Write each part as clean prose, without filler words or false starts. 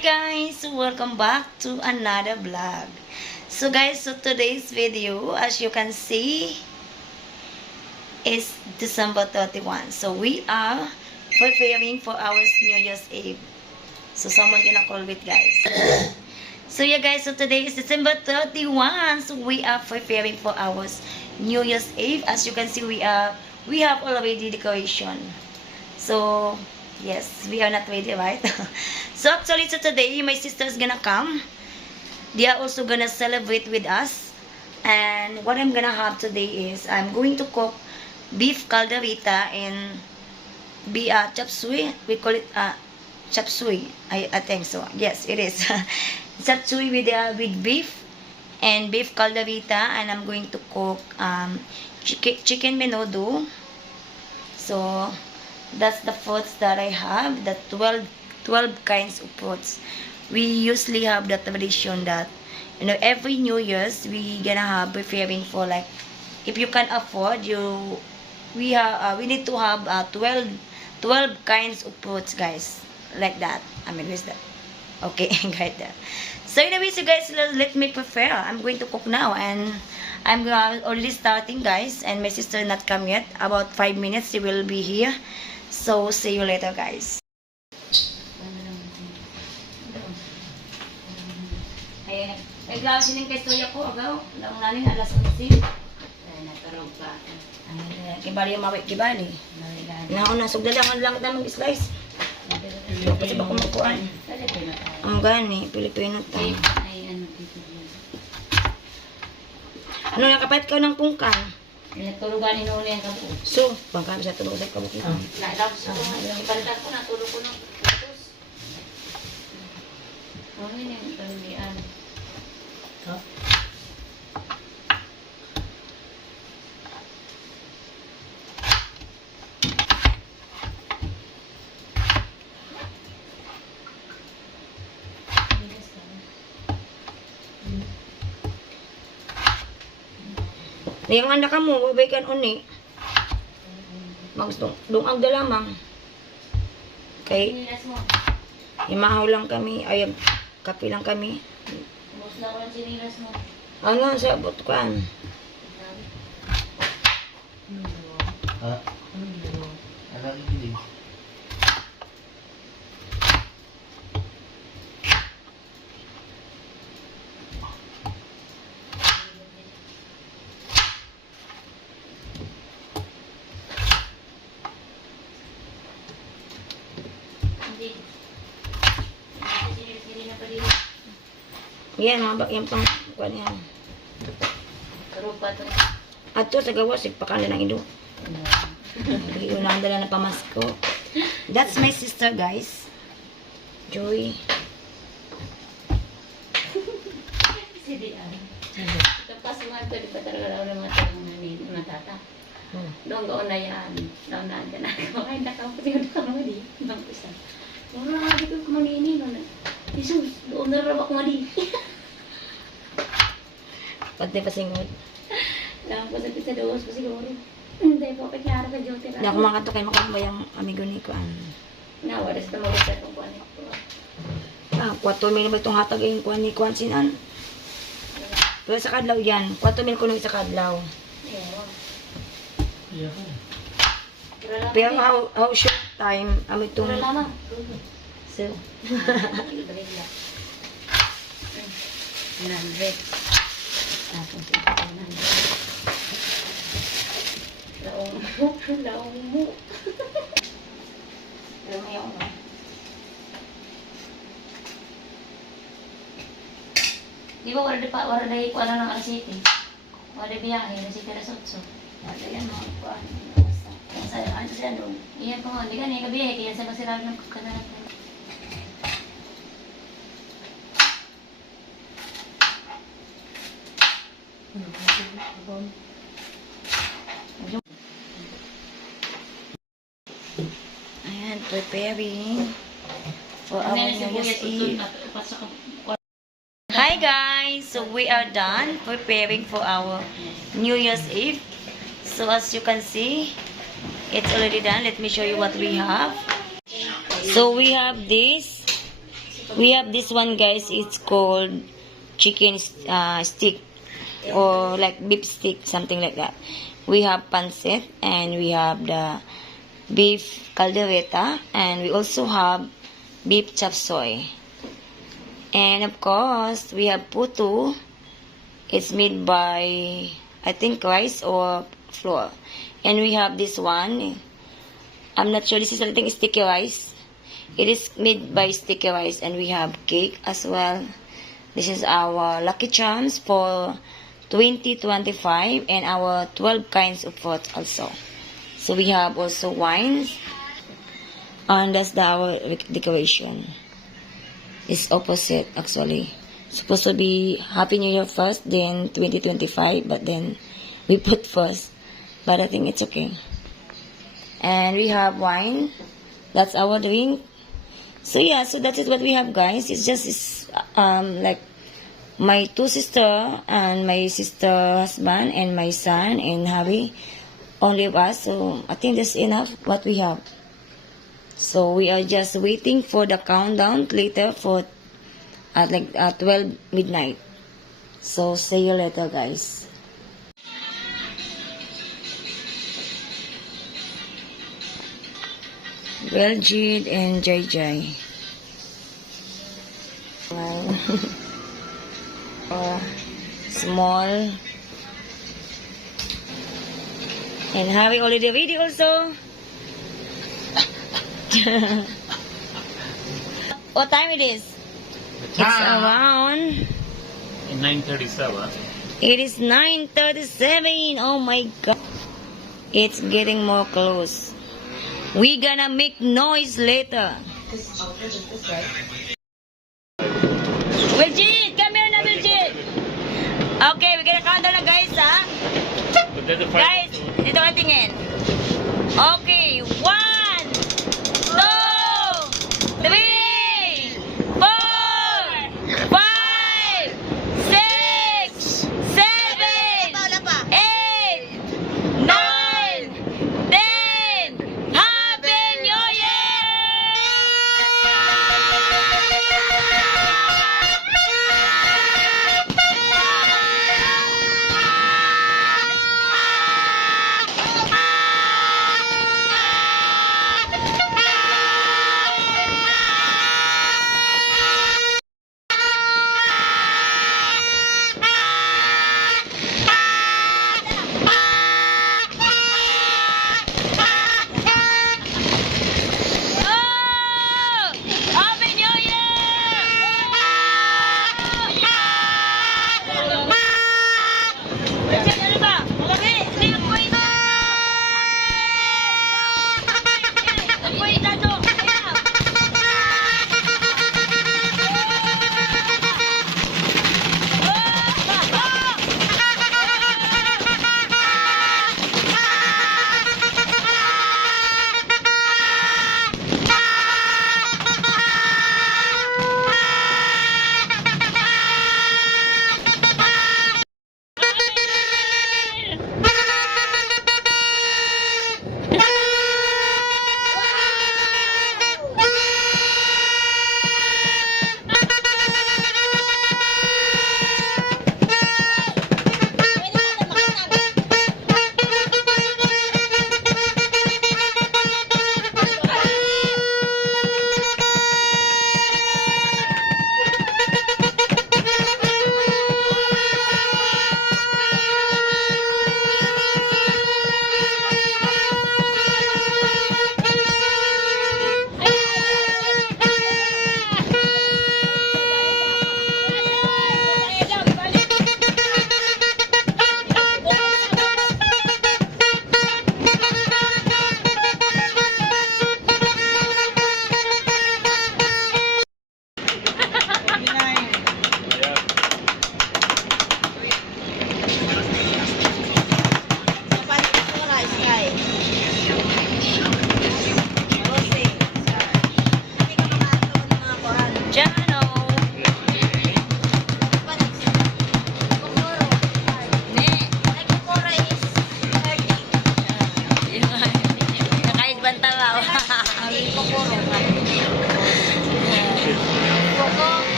guys, welcome back to another vlog. So guys, so today's video, as you can see, is December 31. So we are preparing for our New Year's Eve. So someone gonna call with guys. So yeah guys, so today is December 31. So we are preparing for our New Year's Eve. As you can see, we have already decoration. So yes, we are not ready, right? So actually, so today, my sister's gonna come. They are also gonna celebrate with us. And what I'm gonna have today is, I'm going to cook beef calderita and chop suey. We call it chop suey. I think so. Yes, it is. Chop suey with beef and beef calderita. And I'm going to cook chicken menudo. So that's the fruits that I have, the 12 kinds of fruits. We usually have the tradition that, you know, every New Year's we gonna have preparing for, like, if you can afford, we need to have 12 kinds of fruits, guys, like that. I mean, is that okay? Got that. So anyways, you guys, let me prepare. I'm going to cook now, and I'm already starting, guys, and my sister not come yet. About 5 minutes she will be here. So see you later, guys. Ay, klase ng kastoya ko, agaw. Lang nanin, alas 11. Ay, natarog pa. Ay, kibali yung mawik, kibali. Nauna, sugdalangan lang damang slice. Kasi ba kumukuan? Ang gani, Pilipino tayo. Ay, ano, dito. Ano, nakapait ka ng pungkan? Natulugan ni Noli ang kapo. So, bangka bisa tulog sa kabuk nito. Nailap sa ipalitan ko, natulog ko ng putos. Ano yun yung pamilian? Ha? Yung anak mo, babay uni. Dungag dalamang. Kay, Sinilas mo. imahaw lang kami, ay, kape lang kami. Ubus na ko ng sinilas mo. Ano, sabot kan. Ha? Alam hindi. Hindi. Sinilas na pala yun. Yan, yan pang, kuan yan. Karupa to. Ato sa gawas, ipakanan ng ido. Unang dala na pamasko. That's my sister, guys. Joy. Sidian. Tapos mga ito, di pa talaga daw ng mga tanong ni matata. Doon ka na yan. Doon na dyan ako. Ay, nakaputin ka naman di. Ibang isa. Wala nga di ko kumanini. Jesus, doon na rabak mo di. Pati pasingod. Lang po sa pizza doos pa siguro. Hindi po, pagkara ka jote Hindi ako makato kay makabay ang amigo ni ko. Nawaras na mawala kung kuhan ko. 4 mil ba itong hatag yung kuan ni kuan sinan? Pero sa kadlaw yan. 4 mil kuno sa kadlaw. Pero how short time amo itong... Pero lamang. So, 100. Tapos ito 100. Laong mo. Laong mo. pero ngayon ba? Di ba wala na ikuha na ng alasiti? Wala biyahe, alasiti na sotso. Wala yan mga kuan. Ano siya doon? Iyan ko nga, di ka niya kabiyahe, kaya sa masirap ng kanalat na. Ayan, preparing for our New Year's Eve. Hi guys! So we are done preparing for our New Year's Eve. So as you can see, it's already done. Let me show you what we have. So we have this We have this one, guys. It's called chicken stick or like beef stick, something like that. We have pancit and we have the beef caldereta and we also have beef chop suey. And of course, we have putu. It's made by, I think, rice or flour. And we have this one. I'm not sure. This is, I think, sticky rice. It is made by sticky rice. And we have cake as well. This is our Lucky Charms for 2025. And our 12 kinds of fruits also. So we have also wines. And that's our decoration. It's opposite, actually. Supposed to be Happy New Year first, then 2025. But then we put first. But I think it's okay. And we have wine. That's our drink. So yeah, so that is what we have, guys. It's just like my two sister and my sister husband and my son and hubby. Only of us. So I think that's enough what we have. So we are just waiting for the countdown later for at 12 midnight. So see you later, guys. Beljit and Jai Jai. Small. And have we already ready also? What time it is? It's around. 9:37. It is 9:37. Oh my god. It's getting more close. We gonna make noise later. Wiljit, come here na, Wiljit. Okay, we gonna count down na, guys, ha? Guys, dito ka tingin. Okay, 1, 2, 3, 4, 5, 6, 7, 8, 9, 10. Happy New Year!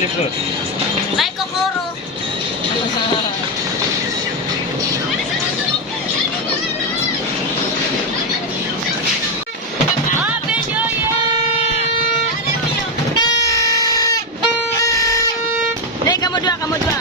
slipper. May kokoro. Happy New Year! Dek, kamu dua, kamu dua.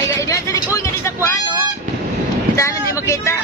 Ay, ganyan sa lipoy nga di sa kuha, no? Sana di makita.